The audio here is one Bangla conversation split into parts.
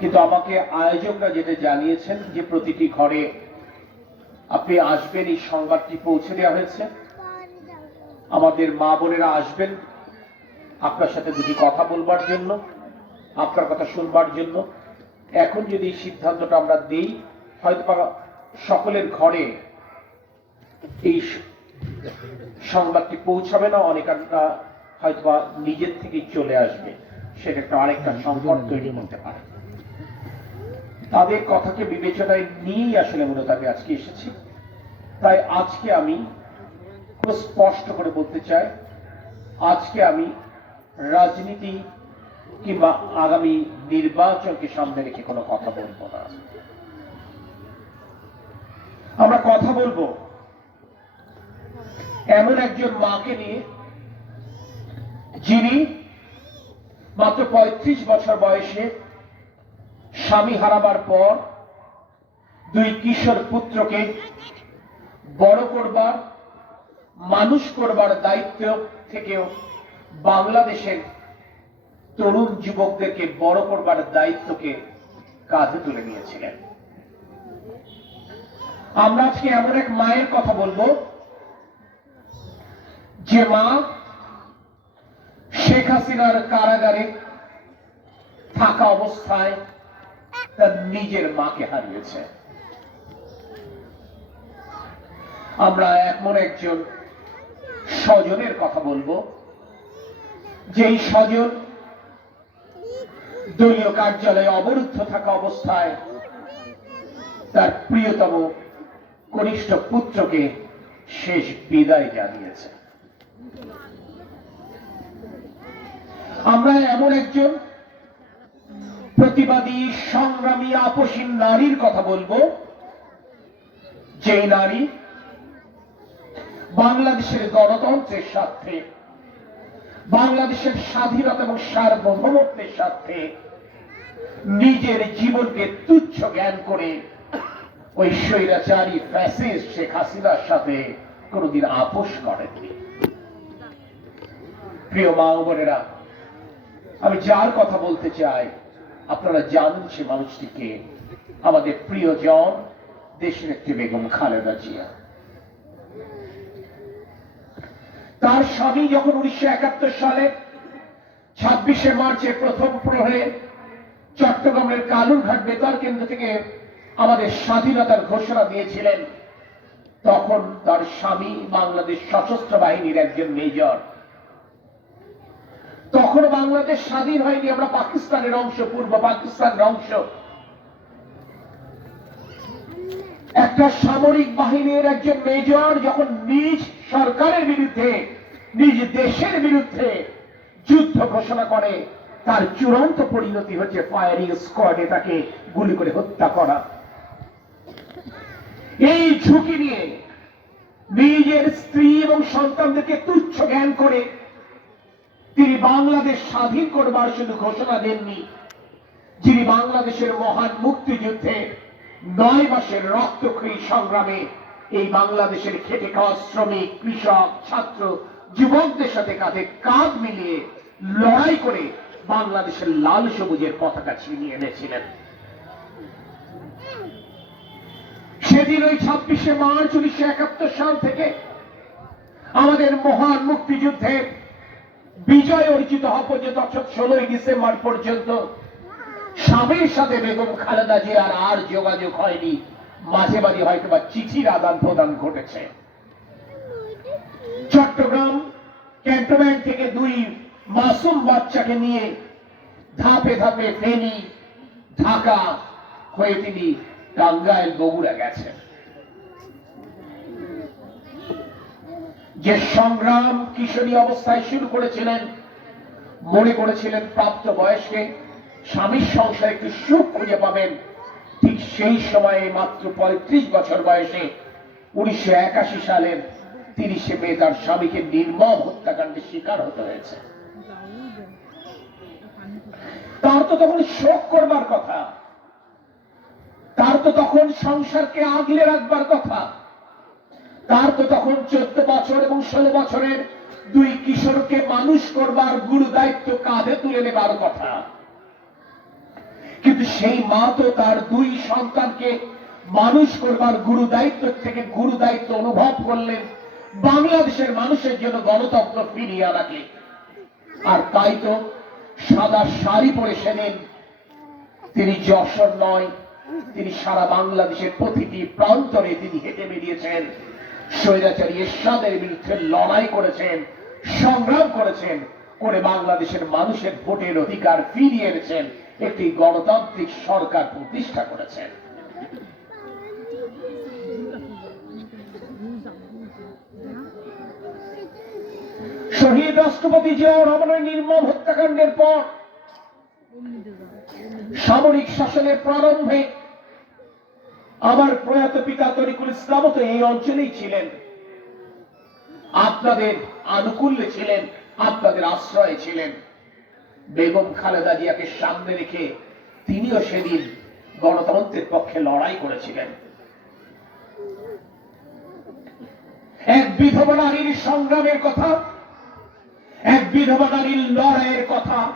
কিন্তু আমাকে আয়োজকরা যেটা জানিয়েছেন যে প্রতিটি ঘরে আপনি আসবেন, এই সংবাদটি পৌঁছে দেওয়া হয়েছে। আমাদের মা বোনেরা আসবেন আপনার সাথে দুটি কথা বলবার জন্য, আপনার কথা শুনবার জন্য। এখন যদি সিদ্ধান্তটা আমরা দিই হয়তো সকলের ঘরে এই সংবাদটি পৌঁছাবে না অনেকটা হয়তো বা নিজের থেকেই চলে আসবে। সেটা একটা আরেকটা সংকট তৈরি করতে পারে। তাদের কথাকে বিবেচনায় নিয়েই আসলে মূলত আমি আজকে এসেছি। তাই আজকে আমি খুব স্পষ্ট করে বলতে চাই, আজকে আমি রাজনীতি কিংবা আগামী নির্বাচনকে সামনে রেখে কোনো কথা বলব না। আমরা কথা বলব এমন একজন মাকে নিয়ে যিনি মাত্র পঁয়ত্রিশ বছর বয়সে স্বামী হারাবার পর দুই কিশোর পুত্রকে বড় করবার, মানুষ করবার দায়িত্ব থেকেও বাংলাদেশের তরুণ যুবকদেরকে বড় করবার দায়িত্বকে কাঁধে তুলে নিয়েছিলেন। আমরা আজকে এমন এক মায়ের কথা বলব, যে মা শেখ হাসিনার কারাগারে থাকা অবস্থায় তার নিজের মাকে হারিয়েছে। আমরা এমন একজন স্বজনের কথা বলব, যেই স্বজন দলীয় কার্যালয়ে অবরুদ্ধ থাকা অবস্থায় তার প্রিয়তম কনিষ্ঠ পুত্রকে শেষ বিদায় জানিয়েছে। আমরা এমন একজন প্রতিবাদী, সংগ্রামী আপসীন নারীর কথা বলব। যে নারী বাংলাদেশের গণতন্ত্রের স্বার্থে, বাংলাদেশের স্বাধীনতা এবং সার্বভৌমত্বের স্বার্থে নিজের জীবনকে তুচ্ছ জ্ঞান করে ওই স্বৈরাচারী ফ্যাসিস শেখ হাসিনার সাথে কোনোদিন আপোষ করেননি। প্রিয় মা বোনেরা আমি যার কথা বলতে চাই, আপনারা জানেন সে মানুষটিকে। আমাদের প্রিয়জন, দেশের একটি বেগম খালেদা জিয়া। তার স্বামী যখন উনিশশো একাত্তর সালে ছাব্বিশে মার্চে প্রথম প্রহরে চট্টগ্রামের কালুরঘাট বেতার কেন্দ্র থেকে আমাদের স্বাধীনতার ঘোষণা দিয়েছিলেন, তখন তার স্বামী বাংলাদেশ সশস্ত্র বাহিনীর একজন মেজর। তখন বাংলাদেশ স্বাধীন হয়নি, আমরা পাকিস্তানের অংশ, পূর্ব পাকিস্তানের অংশ। একটা সামরিক বাহিনীর একজন মেজর যখন নিজ সরকারের বিরুদ্ধে, নিজ দেশের বিরুদ্ধে যুদ্ধ ঘোষণা করে, তার চূড়ান্ত পরিণতি হচ্ছে ফায়ারিং স্কোয়াডে তাকে গুলি করে হত্যা করা। এই ঝুঁকি নিয়ে নিজের স্ত্রী এবং সন্তানদেরকে তুচ্ছ জ্ঞান করে তিনি বাংলাদেশ স্বাধীন করবার শুধু ঘোষণা দেননি। যিনি বাংলাদেশের মহান মুক্তিযুদ্ধে নয় মাসের রক্তক্ষয়ী সংগ্রামে এই বাংলাদেশের খেটে খাওয়া শ্রমিক, কৃষক, ছাত্র যুবকদের সাথে কাঁধে কাঁধ মিলিয়ে লড়াই করে বাংলাদেশের লাল সবুজের পতাকা ছিনিয়ে এনেছিলেন। সেদিন ওই ছাব্বিশে মার্চ উনিশশো একাত্তর সাল থেকে আমাদের মহান মুক্তিযুদ্ধের বিজয় অর্জিত হওয়া পর্যন্ত অর্থাৎ ষোলোই ডিসেম্বর পর্যন্ত স্বামীর সাথে বেগম খালেদা জিয়ার আর যোগাযোগ হয়নি। মাঝে মাঝে হয়তো বা চিঠির আদান প্রদান ঘটেছে। চট্টগ্রাম ক্যান্টনমেন্ট থেকে দুই মাসুম বাচ্চাকে নিয়ে ধাপে ধাপে ফেনি, ঢাকা হয়ে তিনি টাঙ্গাইল বগুড়া গেছেন। যে সংগ্রাম কিশোরী অবস্থায় শুরু করেছিলেন, মনে করেছিলেন প্রাপ্ত বয়সকে স্বামীর সংসারে একটু সুখ খুঁজে পাবেন, ঠিক সেই সময়ে মাত্র পঁয়ত্রিশ বছর বয়সে উনিশশো একাশি সালের তিরিশে মে তার স্বামীকে নির্মম হত্যাকাণ্ডের শিকার হতে হয়েছে। তার তো তখন শোক করবার কথা, তার তো তখন সংসারকে আগলে রাখবার কথা তার তো তখন চোদ্দ বছর এবং ষোলো বছরের দুই কিশোরকে মানুষ করবার গুরু দায়িত্ব কাঁধে তুলে নেবার কথা। কিন্তু সেই মা তো তার দুই সন্তানকে মানুষ করবার গুরু দায়িত্ব থেকে গুরু দায়িত্ব অনুভব করলেন, বাংলাদেশের মানুষের জন্য গণতন্ত্র ফিরিয়ে আনাকে। আর তাই তো সাদা শাড়ি পরে সেদিন তিনি যশোর নয়, তিনি সারা বাংলাদেশের প্রতিটি প্রান্তরে তিনি হেঁটে বেরিয়েছেন। স্বৈরাচারী এরশাদের বিরুদ্ধে লড়াই করেছেন, সংগ্রাম করেছেন, করে বাংলাদেশের মানুষের ভোটের অধিকার ফিরিয়ে এনেছেন, একটি গণতান্ত্রিক সরকার প্রতিষ্ঠা করেছেন। শহীদ রাষ্ট্রপতি জিয়াউর রহমানের নির্মম হত্যাকাণ্ডের পর সামরিক শাসনের প্রারম্ভে আমার প্রয়াত পিতা তরিকুল ইসলামও তো এই অঞ্চলেই ছিলেন। আপনাদের আনুকূল্যে ছিলেন, আপনাদের আশ্রয়ে ছিলেন। বেগম খালেদা জিয়াকে সামনে রেখে তিনিও সেদিন গণতন্ত্রের পক্ষে লড়াই করেছিলেন। এক বিধবা নারীর সংগ্রামের কথা, এক বিধবা নারীর লড়াইয়ের কথা,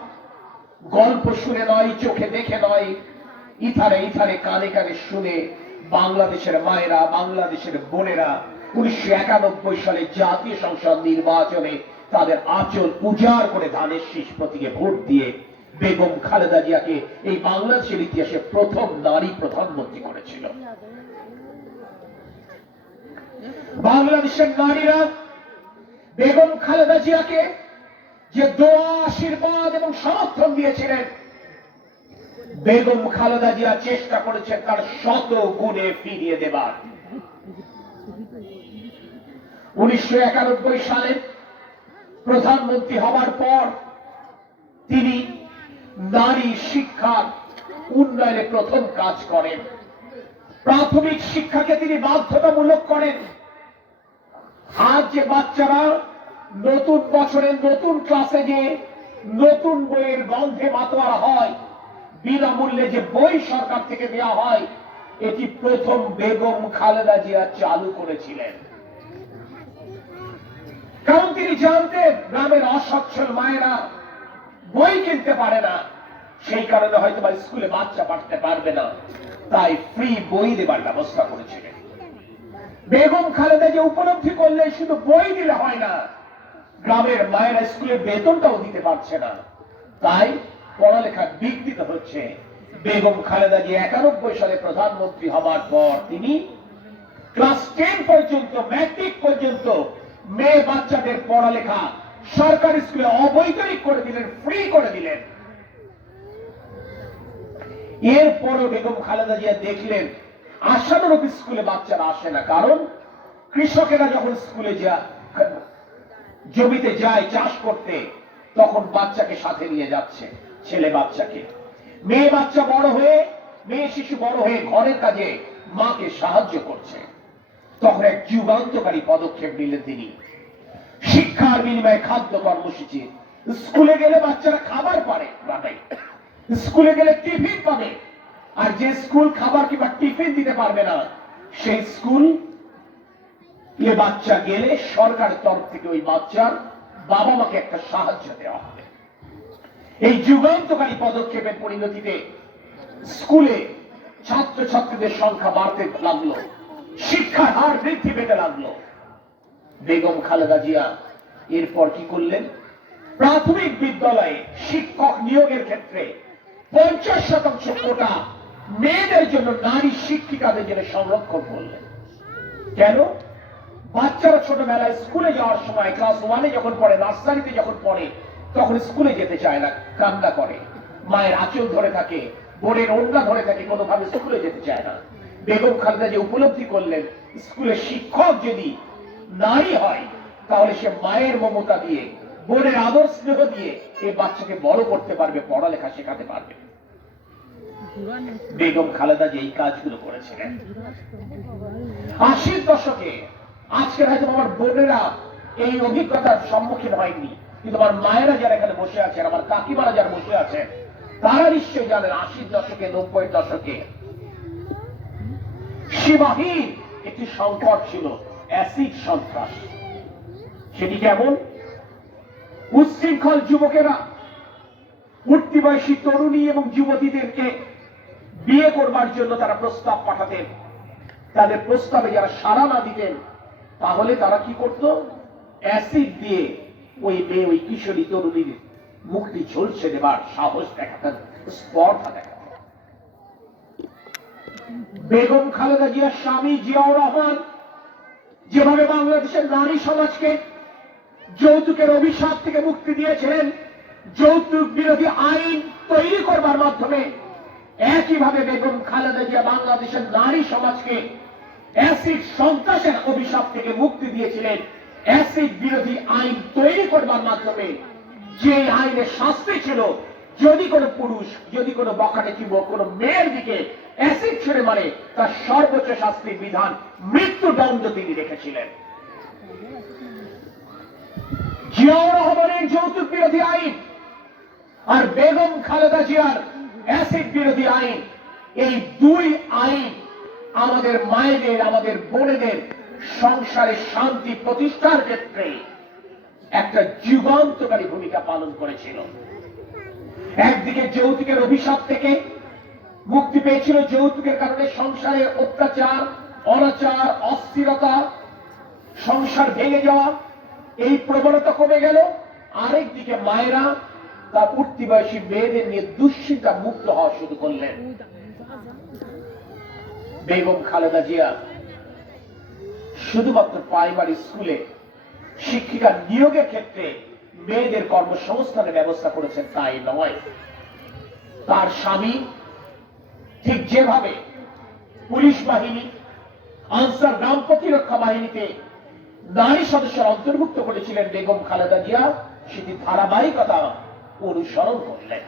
গল্প শুনে নয়, চোখে দেখে নয়, ইথারে ইথারে কানে কানে শুনে বাংলাদেশের মায়েরা, বাংলাদেশের বোনেরা উনিশশো একানব্বই সালে জাতীয় সংসদ নির্বাচনে তাদের আচল উজাড় করে ধানের শীষ প্রতীকে ভোট দিয়ে বেগম খালেদা জিয়াকে এই বাংলাদেশের ইতিহাসে প্রথম নারী প্রধানমন্ত্রী করেছিল। বাংলাদেশের নারীরা বেগম খালেদা জিয়াকে যে দোয়া, আশীর্বাদ এবং সমর্থন দিয়েছিলেন বেগম খালেদা জিয়া চেষ্টা করেছেন তার শত গুণে ফিরিয়ে দেবার। উনিশশো একানব্বই সালে প্রধানমন্ত্রী হওয়ার পর তিনি নারী শিক্ষার উন্নয়নে প্রথম কাজ করেন। প্রাথমিক শিক্ষাকে তিনি বাধ্যতামূলক করেন। আজ যে বাচ্চারা নতুন বছরের নতুন ক্লাসে যে নতুন বইয়ের গন্ধে মাতোয়ারা হয় বিনামূল্যে যে বই সরকার থেকে দেওয়া হয়, এটি প্রথম বেগম খালেদা জিয়া চালু করেছিলেন। কারণ তিনি জানতেন গ্রামের অসচ্ছল মায়েরা বই কিনতে পারে না। সেই কারণে হয়তো বা স্কুলে বাচ্চা পাঠতে পারবে না। তাই ফ্রি বই দেবার ব্যবস্থা করেছিলেন। বেগম খালেদা যে উপলব্ধি করলে শুধু বই দিলে হয় না, গ্রামের মায়েরা স্কুলে বেতনটাও দিতে পারছে না। তাই পড়ালেখা দিক দিতে হচ্ছে। বেগম খালেদা যে একানব্বই সালে প্রধানমন্ত্রী হওয়ার পর তিনি ক্লাস টেন পর্যন্ত ম্যাট্রিক পর্যন্ত মেয়ে বাচ্চাদের পড়ালেখা সরকারি স্কুলে অবৈতনিক করে দিলেন ফ্রি করে দিলেন। এরপরও বেগম খালেদা জিয়া দেখলেন, আশানুরূপ স্কুলে বাচ্চারা আসে না। কারণ কৃষকেরা যখন স্কুলে যা, জমিতে যায় চাষ করতে, তখন বাচ্চাকে সাথে নিয়ে যাচ্ছে। ছেলে বাচ্চাকে। মেয়ে বাচ্চা বড় হয়ে, মেয়ে শিশু বড় হয়ে ঘরের কাজে মাকে সাহায্য করছে। তখন এক যুগান্তকারী পদক্ষেপ নিলেন তিনি। শিক্ষার বিনিময়ে খাদ্য কর্মসূচি। স্কুলে গেলে বাচ্চারা খাবার পারে পাবে স্কুলে গেলে টিফিন পাবে। আর যে স্কুল খাবার কিংবা টিফিন দিতে পারবে না সেই স্কুল বাচ্চা গেলে সরকারের তরফ থেকে ওই বাচ্চার বাবা মাকে একটা সাহায্য দেওয়া হবে। এই যুগান্তকারী পদক্ষেপের পরিণতিতে স্কুলে ছাত্রছাত্রীদের সংখ্যা বাড়তে লাগল। শিক্ষার হার বৃদ্ধি পেতে লাগল। বেগম খালেদা জিয়া এরপর কি করলেন? প্রাথমিক বিদ্যালয়ে শিক্ষক নিয়োগের ক্ষেত্রে পঞ্চাশ শতাংশ কোটা মেয়েদের জন্য নারী শিক্ষিকাদের জন্য সংরক্ষণ করলেন। কেন? বাচ্চারা ছোটবেলায় স্কুলে যাওয়ার সময় ক্লাস ওয়ানে যখন পড়ে নার্সারিতে যখন পড়ে তখন স্কুলে যেতে চায় না, কান্না করে। মায়ের আঁচল ধরে থাকে, বোনের ওড়না ধরে থাকে, কোনোভাবে স্কুলে যেতে চায় না। বেগম খালেদা যে উপলব্ধি করলেন স্কুলে শিক্ষক যদি নারী হয়, তাহলে সে মায়ের মমতা দিয়ে, বোনের আদর স্নেহ দিয়ে এই বাচ্চাকে বড় করতে পারবে, পড়ালেখা শেখাতে পারবে। বেগম খালেদা যে এই কাজগুলো করেছিলেন। আশির দশকে, আজকে হয়তো আমার বোনেরা এই অভিজ্ঞতার সম্মুখীন হয়নি। কিন্তু আমার মায়েরা যারা এখানে বসে আছেন, আমার কাকিমারা যারা বসে আছেন, তারা নিশ্চয়ই জানেন আশির দশকে নব্বই দশকে সীমাহীন একটি সংকট ছিল, অ্যাসিড সন্ত্রাস। সেটি কেমন? উচ্ছৃঙ্খল যুবকেরা উঠতি বয়সী তরুণী এবং যুবতীদেরকে বিয়ে করবার জন্য তারা প্রস্তাব পাঠাতেন। তাদের প্রস্তাবে যারা সাড়া না দিতেন, তাহলে তারা কি করত? অ্যাসিড দিয়ে ওই মেয়ে ওই কিশোরী তরুণীর মুক্তি ঝলসে দেবার সাহস দেখাতেন, স্পর্ধা দেখাতেন। বেগম খালেদা জিয়ার স্বামী জিয়াউর রহমান যেভাবে বাংলাদেশের নারী সমাজকে যৌতুকের অভিশাপ থেকে মুক্তি দিয়েছিলেন, যৌতুক বিরোধী আইন তৈরি করবার মাধ্যমে একইভাবে বেগম খালেদা জিয়া বাংলাদেশের নারী সমাজকে অ্যাসিড সন্ত্রাসের অভিশাপ থেকে মুক্তি দিয়েছিলেন। অ্যাসিড বিরোধী আইন তৈরি করবার মাধ্যমে যে আইনের শাস্তি ছিল, যদি কোনো পুরুষ, যদি কোনো বখাটে যুবক, কোনো মেয়ের দিকে অ্যাসিড ছেড়ে মারে, তার সর্বোচ্চ শাস্তির বিধান মৃত্যুদণ্ড তিনি রেখেছিলেন। জিয়াউর রহমানের যৌতুক বিরোধী আইন আর বেগম খালেদা জিয়ার অ্যাসিড বিরোধী আইন, এই দুই আইন আমাদের মায়েদের, আমাদের বোনেদের সংসারে শান্তি প্রতিষ্ঠার ক্ষেত্রে একটা যুগান্তকারী ভূমিকা পালন করেছিল। একদিকে যৌতুকের অভিশাপ থেকে মুক্তি পেয়েছিল, যৌতুকের কারণে সংসারে অত্যাচার, অনাচার, অস্থিরতা, সংসার ভেঙে যাওয়া, এই প্রবণতা কমে গেল। আরেকদিকে মায়েরা তার উঠতি বয়সী মেয়েদের নিয়ে দুশ্চিন্তা মুক্ত হওয়া শুরু করলেন। বেগম খালেদা জিয়া শুধুমাত্র প্রাইমারি স্কুলে শিক্ষিকা নিয়োগের ক্ষেত্রে মেয়েদের কর্মসংস্থানের ব্যবস্থা করেছেন তাই নয়। তার স্বামী ঠিক যেভাবে পুলিশ বাহিনী, আনসার গ্রাম প্রতিরক্ষা বাহিনীতে নারী সদস্যরা অন্তর্ভুক্ত করেছিলেন বেগম খালেদা জিয়া, সেটি ধারাবাহিকতা অনুসরণ করলেন।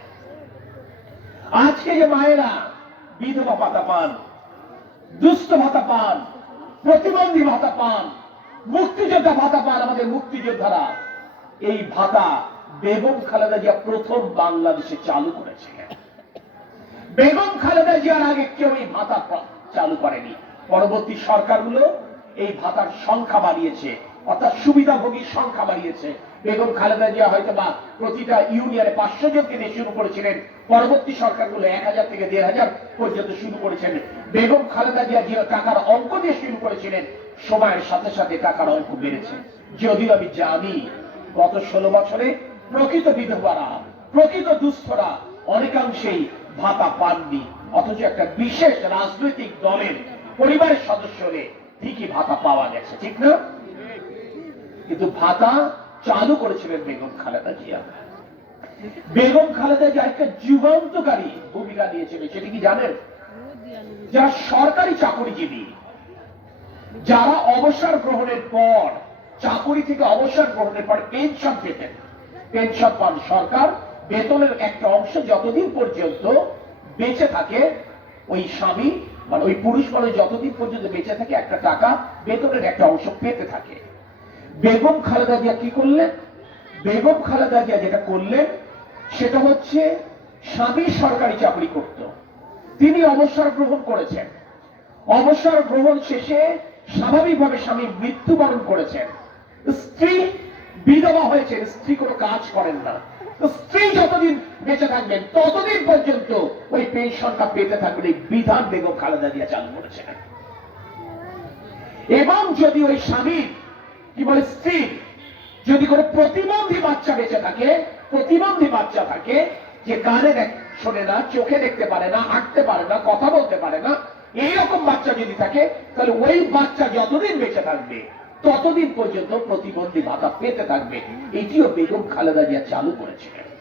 আজকে যে মায়েরা বিধবা ভাতা পান, দুস্থ ভাতা পান প্রতিবন্ধী ভাতা পান, মুক্তিযোদ্ধা ভাতা পান, আমাদের মুক্তিযোদ্ধারা। এই ভাতা বেগম খালেদা জিয়া প্রথম বাংলাদেশে চালু করেছিলেন। বেগম খালেদা জিয়ার আগে কেউ এই ভাতা চালু করেনি। পরবর্তী সরকারগুলো এই ভাতার সংখ্যা বাড়িয়েছে, অর্থাৎ সুবিধাভোগীর সংখ্যা বাড়িয়েছে। বেগম খালেদা জিয়া হয়তো বা প্রতিটা ইউনিয়নে পাঁচশো জনকে দিয়ে শুরু করেছিলেন। পরবর্তী সরকারগুলো এক হাজার থেকে দেড় হাজার পর্যন্ত শুরু করেছেন। বেগম খালেদা জিয়া যে টাকার অঙ্ক দিয়ে শুরু করেছিলেন, সময়ের সাথে সাথে টাকার অঙ্ক বেড়েছে। যদিও আমি জানি গত ষোলো বছরে প্রকৃত বিধবারা, প্রকৃত দুস্থরা, অনেকাংশেই ভাতা পাননি। অথচ একটা বিশেষ রাজনৈতিক দলের পরিবারের সদস্যরে ঠিকই ভাতা পাওয়া গেছে, ঠিক না? কিন্তু ভাতা চালু করেছিলেন বেগম খালেদা জিয়া। বেগম খালেদা জিয়া একটা যুগান্তকারী ভূমিকা নিয়েছিলেন, সেটি কি জানেন? যারা সরকারি চাকরিজীবী, যারা অবসর গ্রহণের পর চাকরি থেকে অবসর গ্রহণের পর পেনশন পেতেন পেনশন পান সরকার, বেতনের একটা অংশ যতদিন পর্যন্ত বেঁচে থাকে, ওই স্বামী মানে ওই পুরুষ মানুষ যতদিন পর্যন্ত বেঁচে থাকে, একটা টাকা বেতনের একটা অংশ পেতে থাকে। বেগম খালেদা জিয়া কি করলেন? বেগম খালেদা জিয়া যেটা করলেন, সেটা হচ্ছে স্বামী সরকারি চাকরি করত। তিনি অবসর গ্রহণ করেছেন। অবসর গ্রহণ শেষে স্বাভাবিকভাবে স্বামী মৃত্যুবরণ করেছেন। স্ত্রী বিধবা হয়েছেন, স্ত্রী কোনো কাজ করেন না। স্ত্রী যতদিন বেঁচে থাকবেন, ততদিন পর্যন্ত ওই পেনশনটা পেতে থাকবেন, এই বিধান বেগম খালেদা দিয়া চালু করেছিলেন এবং যদি ওই স্বামীর কি বলে, স্ত্রী যদি কোনো প্রতিবন্ধী বাচ্চা বেঁচে থাকে, প্রতিবন্ধী বাচ্চা থাকে যে কানে দেখ- শোনে না, চোখে দেখতে পারে না, হাঁটতে পারে না, কথা বলতে পারে না, এইরকম বাচ্চা যদি থাকে, তাহলে ওই বাচ্চা যতদিন বেঁচে থাকবে, ততদিন পর্যন্ত প্রতিবন্ধী ভাতা পেতে থাকবে। এটিও বেগম খালেদা জিয়া চালু করেছিলেন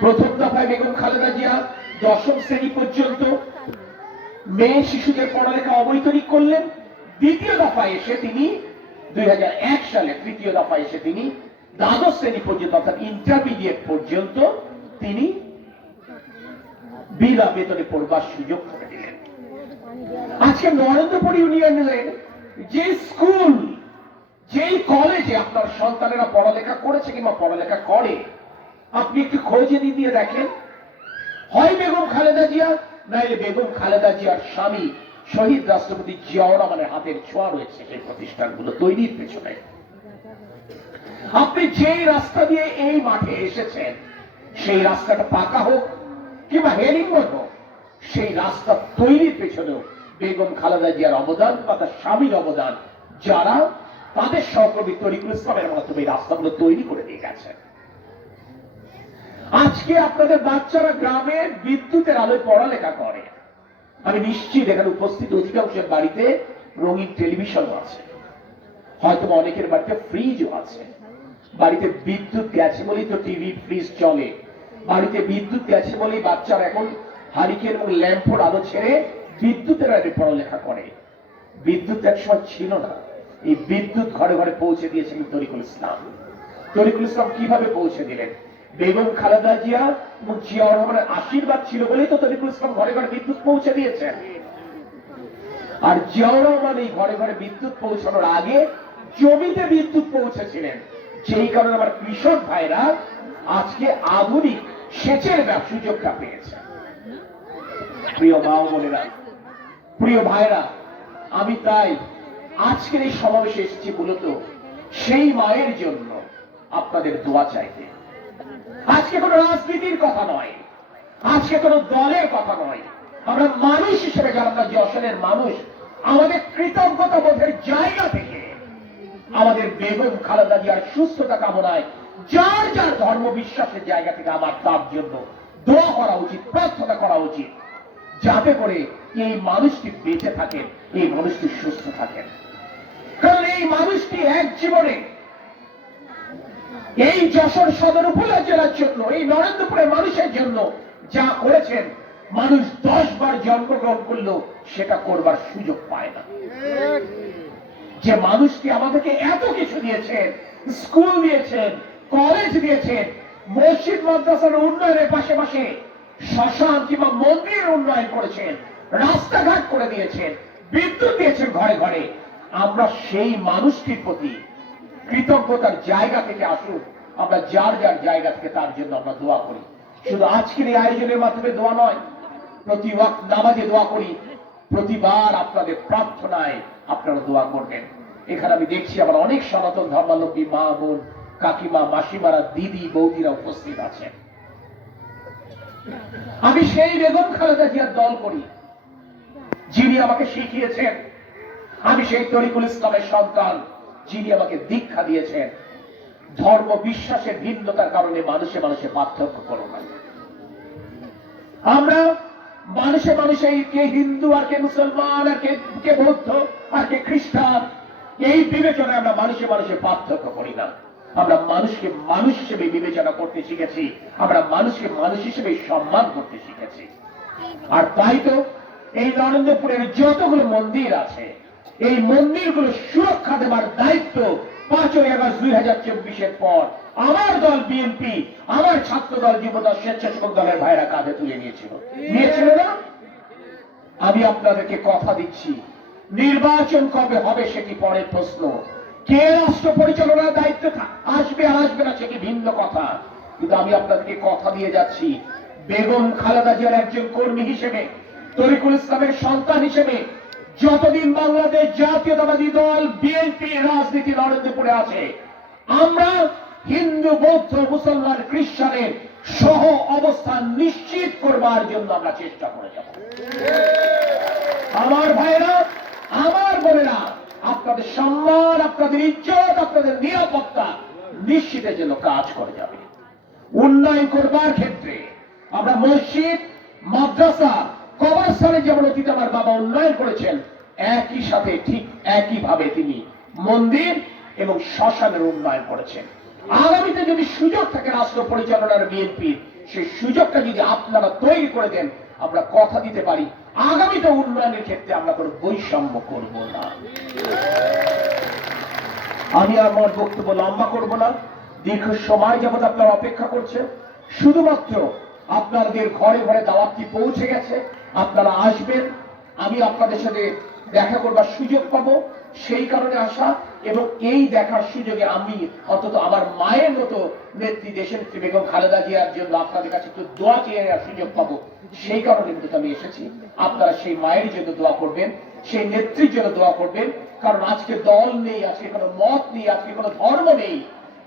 প্রথম দফায় বেগম খালেদা জিয়া দশম শ্রেণি পর্যন্ত মেয়ে শিশুদের পড়ালেখা অবৈতনিক করলেন। দ্বিতীয় দফায় এসে তিনি, দুই হাজার এক সালে তৃতীয় দফায় এসে তিনি দ্বাদশ শ্রেণি পর্যন্ত, অর্থাৎ ইন্টারমিডিয়েট পর্যন্ত তিনি বিনা বেতনে পড়বার সুযোগ করে দিলেন। আজকে নরেন্দ্রপুর ইউনিয়নের যে স্কুল, যেই কলেজে আপনার সন্তানেরা পড়ালেখা করেছে কিংবা পড়ালেখা করে, আপনি একটু খোঁজে দিয়ে দিয়ে দেখেন। হয় বেগম খালেদা জিয়া, নাইলে বেগম খালেদা জিয়ার স্বামী শহীদ রাষ্ট্রপতি জিয়াউর রহমানের হাতের ছোঁয়া রয়েছে সেই প্রতিষ্ঠানগুলো তৈরির পেছনে। আপনি যেই রাস্তা দিয়ে এই মাঠে এসেছেন, সেই রাস্তাটা পাকা হোক কিংবা হেলিং হোক, সেই রাস্তা তৈরির পেছনেও বেগম খালেদা জিয়ার অবদান বা তার স্বামীর অবদান, যারা তাদের সহকর্মী তরিকুল ইসলামের মাধ্যমে এই রাস্তাগুলো তৈরি করে দিয়ে গেছেন আজকে আপনাদের বাচ্চারা গ্রামে বিদ্যুতের আলোয় পড়ালেখা করে। আমি নিশ্চিত এখানে উপস্থিত অধিকাংশের বাড়িতে রঙিন টেলিভিশনও আছে। হয়তো অনেকের বাড়িতে ফ্রিজও আছে। বাড়িতে বিদ্যুৎ গেছে বলেই তো টিভি ফ্রিজ চলে। বাড়িতে বিদ্যুৎ গেছে বলেই বাচ্চারা এখন হারিকেন এবং ল্যাম্পোর আলো ছেড়ে বিদ্যুতের আগে পড়ালেখা করে। বিদ্যুৎ একসময় ছিল না। এই বিদ্যুৎ ঘরে ঘরে পৌঁছে দিয়েছিলেন তরিকুল ইসলাম। তরিকুল ইসলাম কীভাবে পৌঁছে দিলেন? বেগম খালেদা জিয়া এবং জিয়াউর রহমানের আশীর্বাদ ছিল বলেই তো তরিকুল ইসলাম ঘরে ঘরে বিদ্যুৎ পৌঁছে দিয়েছেন। আর জিয়াউর রহমান এই ঘরে ঘরে বিদ্যুৎ পৌঁছানোর আগে জমিতে বিদ্যুৎ পৌঁছেছিলেন। সেই কারণে আমার কৃষক ভাইরা আজকে আধুনিক সেচের সুযোগটা পেয়েছে। প্রিয় মা বোনেরা, প্রিয় ভাইরা, আমি তাই আজকের এই সমাবেশে এসেছি মূলত সেই মায়ের জন্য আপনাদের দোয়া চাইতে। আজকে কোনো রাজনীতির কথা নয়, আজকে কোনো দলের কথা নয়। আমরা মানুষ হিসেবে যারা আমরা যশোরের মানুষ, আমাদের কৃতজ্ঞতা বোধের জায়গা থেকে আমাদের বেগম খালেদা জিয়ার সুস্থতা কামনায় যার যার ধর্ম বিশ্বাসের জায়গা থেকে আমার তার জন্য দোয়া করা উচিত, প্রার্থনা করা উচিত, যাতে করে এই মানুষটি বেঁচে থাকেন, এই মানুষটি সুস্থ থাকেন। কারণ এই মানুষটি এক জীবনে এই যশোর সদর উপজেলা জেলার জন্য, এই নরেন্দ্রপুরের মানুষের জন্য যা করেছেন, মানুষ দশ বার জন্মগ্রহণ করলেও সেটা করবার সুযোগ পায় না। যে মানুষটি আমাদেরকে এত কিছু দিয়েছেন স্কুল দিয়েছেন কলেজ দিয়েছেন মসজিদ, মাদ্রাসার উন্নয়নের পাশাপাশি শ্মশান কিংবা মন্দিরের উন্নয়ন করেছেন রাস্তাঘাট করে দিয়েছেন বিদ্যুৎ দিয়েছেন ঘরে ঘরে। আমরা সেই মানুষটির প্রতি কৃতজ্ঞতার জায়গা থেকে আসুক, আমরা যার যার জায়গা থেকে তার জন্য আমরা দোয়া করি। শুধু আজকের এই আয়োজনের মাধ্যমে দোয়া নয়, প্রতি ওয়াক্ত নামাজে দোয়া করি, প্রতিবার আপনাদের প্রার্থনায় আপনারা দোয়া করবেন। এখানে আমি দেখছি আমার অনেক সনাতন ধর্মাবলম্বী মা, বোন, কাকিমা, মাসিমারা, দিদি, বৌদিরা উপস্থিত আছেন। আমি সেই বেগম খালেদা জিয়ার দল করি। যিনি আমাকে শিখিয়েছেন। আমি সেই তরিকুল ইসলামের সন্তান। যিনি আমাকে দীক্ষা দিয়েছেন। ধর্ম বিশ্বাসের ভিন্নতার কারণে মানুষে মানুষে পার্থক্য করো না আমরা মানুষে মানুষে কে হিন্দু আর কে মুসলমান আর কে কে বৌদ্ধ আর কে খ্রিস্টান, এই বিবেচনায় আমরা মানুষে মানুষে পার্থক্য করি না। আমরা মানুষকে মানুষ হিসেবে বিবেচনা করতে শিখেছি, আমরা মানুষকে মানুষ হিসেবে সম্মান করতে শিখেছি। আর তাই তো এই নরেন্দ্রপুরের যতগুলো মন্দির আছে, এই মন্দিরগুলো সুরক্ষা দেওয়ার দায়িত্ব পাঁচই আগস্ট দুই হাজার চব্বিশের পর আমার দল বিএনপি আমার ছাত্র দল যুবদল স্বেচ্ছাসেবক দলের ভাইরা কাঁধে তুলে নিয়েছিল। নিয়েছিল না? আমি আপনাদেরকে কথা দিচ্ছি। নির্বাচন কবে হবে সেটি পরের প্রশ্ন। কে রাষ্ট্র পরিচালনার দায়িত্ব আসবে আর আসবে না সেটি ভিন্ন কথা। কিন্তু আমি আপনাদেরকে কথা দিয়ে যাচ্ছি। বেগম খালেদা জিয়ার একজন কর্মী হিসেবে, তরিকুল ইসলামের সন্তান হিসেবে, যতদিন বাংলাদেশ জাতীয়তাবাদী দল বিএনপি রাজনীতি নরেন্দ্রপুরে আছে, আমরা হিন্দু, বৌদ্ধ, মুসলমান, খ্রিস্টানের সহ অবস্থান নিশ্চিত করবার জন্য আমরা চেষ্টা করে যাব। আমার ভাইরা, আমার বোনেরা, আপনাদের সম্মান, আপনাদের ইজ্জত, আপনাদের নিরাপত্তা নিশ্চিতের জন্য কাজ করে যাবে। উন্নয়ন করবার ক্ষেত্রে আমরা মসজিদ, মাদ্রাসা, কবরস্থানে যেমন অতীতে আমার বাবা উন্নয়ন করেছেন, একই সাথে ঠিক একই ভাবে তিনি মন্দির এবং শ্মশানের উন্নয়ন করেছেন। আগামীতে যদি সুযোগ থাকে রাষ্ট্র পরিচালনার বিএনপির সেই সুযোগটা যদি আপনারা তৈরি করে দেন, আমরা কথা দিতে পারি। আগামীতে উন্নয়নের ক্ষেত্রে আমরা কোনো বৈষম্য করব না। আমি আমার বক্তব্য লম্বা করব না। দীর্ঘ সময় যাবত আপনারা অপেক্ষা করছেন। শুধুমাত্র আপনাদের ঘরে ঘরে দাওয়াতটি পৌঁছে গেছে। আপনারা আসবেন। আমি আপনাদের সাথে দেখা করবার সুযোগ পাবো। সেই কারণে আসা এবং এই দেখার সুযোগে আমি অন্তত আমার মায়ের মতো নেত্রী দেশের নেত্রী বেগম খালেদা জিয়ার জন্য আপনাদের কাছে একটু দোয়া চেয়ে নেওয়ার সুযোগ পাবো। সেই কারণে কিন্তু আমি এসেছি। আপনারা সেই মায়ের জন্য দোয়া করবেন, সেই নেত্রীর জন্য দোয়া করবেন। কারণ আজকে দল নেই, আজকে কোনো মত নেই, আজকে কোনো ধর্ম নেই।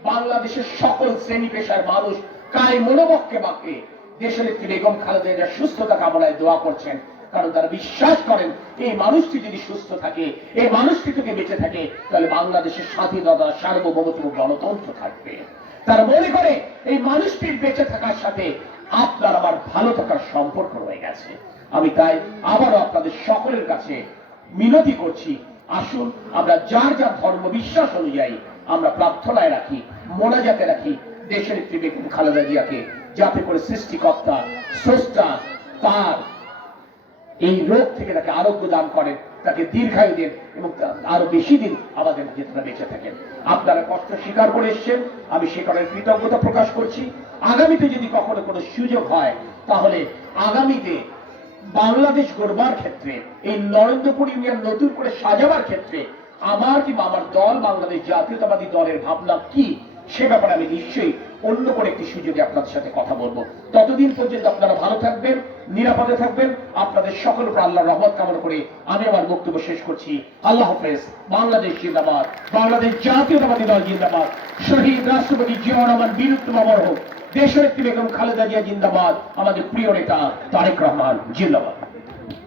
বাংলাদেশের সকল শ্রেণি পেশার মানুষ কায় মনোবক্ষে বাক্যে দেশের একটি বেগম খালেদা জিয়ার সুস্থতা কামনায় দোয়া করছেন। কারণ তারা বিশ্বাস করেন, এই মানুষটি যদি সুস্থ থাকে, এই মানুষটি থেকে বেঁচে থাকে, তাহলে বাংলাদেশের স্বাধীনতা সার্বভৌমত্ব গণতন্ত্র থাকবে। তারা মনে করে, এই মানুষটির বেঁচে থাকার সাথে আপনার আমার ভালো থাকার সম্পর্ক রয়ে গেছে। আমি তাই আবারও আপনাদের সকলের কাছে মিনতি করছি, আসুন আমরা যার যার ধর্ম বিশ্বাস অনুযায়ী আমরা প্রার্থনায় রাখি, মোনাজাতে রাখি, দেশের একটি বেগম খালেদা জিয়াকে যাতে করে সৃষ্টিকর্তা, স্রষ্টা, তার এই রোগ থেকে তাকে আরোগ্য দান করেন, তাকে দীর্ঘায়ু দেন এবং আরও বেশি দিন আমাদের তারা বেঁচে থাকেন। আপনারা কষ্ট স্বীকার করে এসছেন, আমি সে কারণে কৃতজ্ঞতা প্রকাশ করছি। আগামীতে যদি কখনো কোনো সুযোগ হয়, তাহলে আগামীতে বাংলাদেশ গড়বার ক্ষেত্রে, এই নরেন্দ্রপুর ইউনিয়ন নতুন করে সাজাবার ক্ষেত্রে, আমার কিংবা আমার দল, বাংলাদেশ জাতীয়তাবাদী দলের ভাবনা কি, সে ব্যাপারে আমি নিশ্চয়ই অন্য করে একটি সুযোগে আপনাদের সাথে কথা বলব। ততদিন পর্যন্ত আপনারা ভালো থাকবেন, নিরাপদে থাকবেন। আপনাদের সকল উপর আল্লাহর রহমত কামনা করে আমি আমার বক্তব্য শেষ করছি। আল্লাহ হাফেজ, বাংলাদেশ জিন্দাবাদ। বাংলাদেশ জাতীয়তাবাদী দল জিন্দাবাদ। শহীদ রাষ্ট্রপতি জিয়াউর রহমান বীরুত্তম অমর হোক। একটি বেগম খালেদা জিয়া জিন্দাবাদ। আমাদের প্রিয় নেতা তারেক রহমান, জিন্দাবাদ।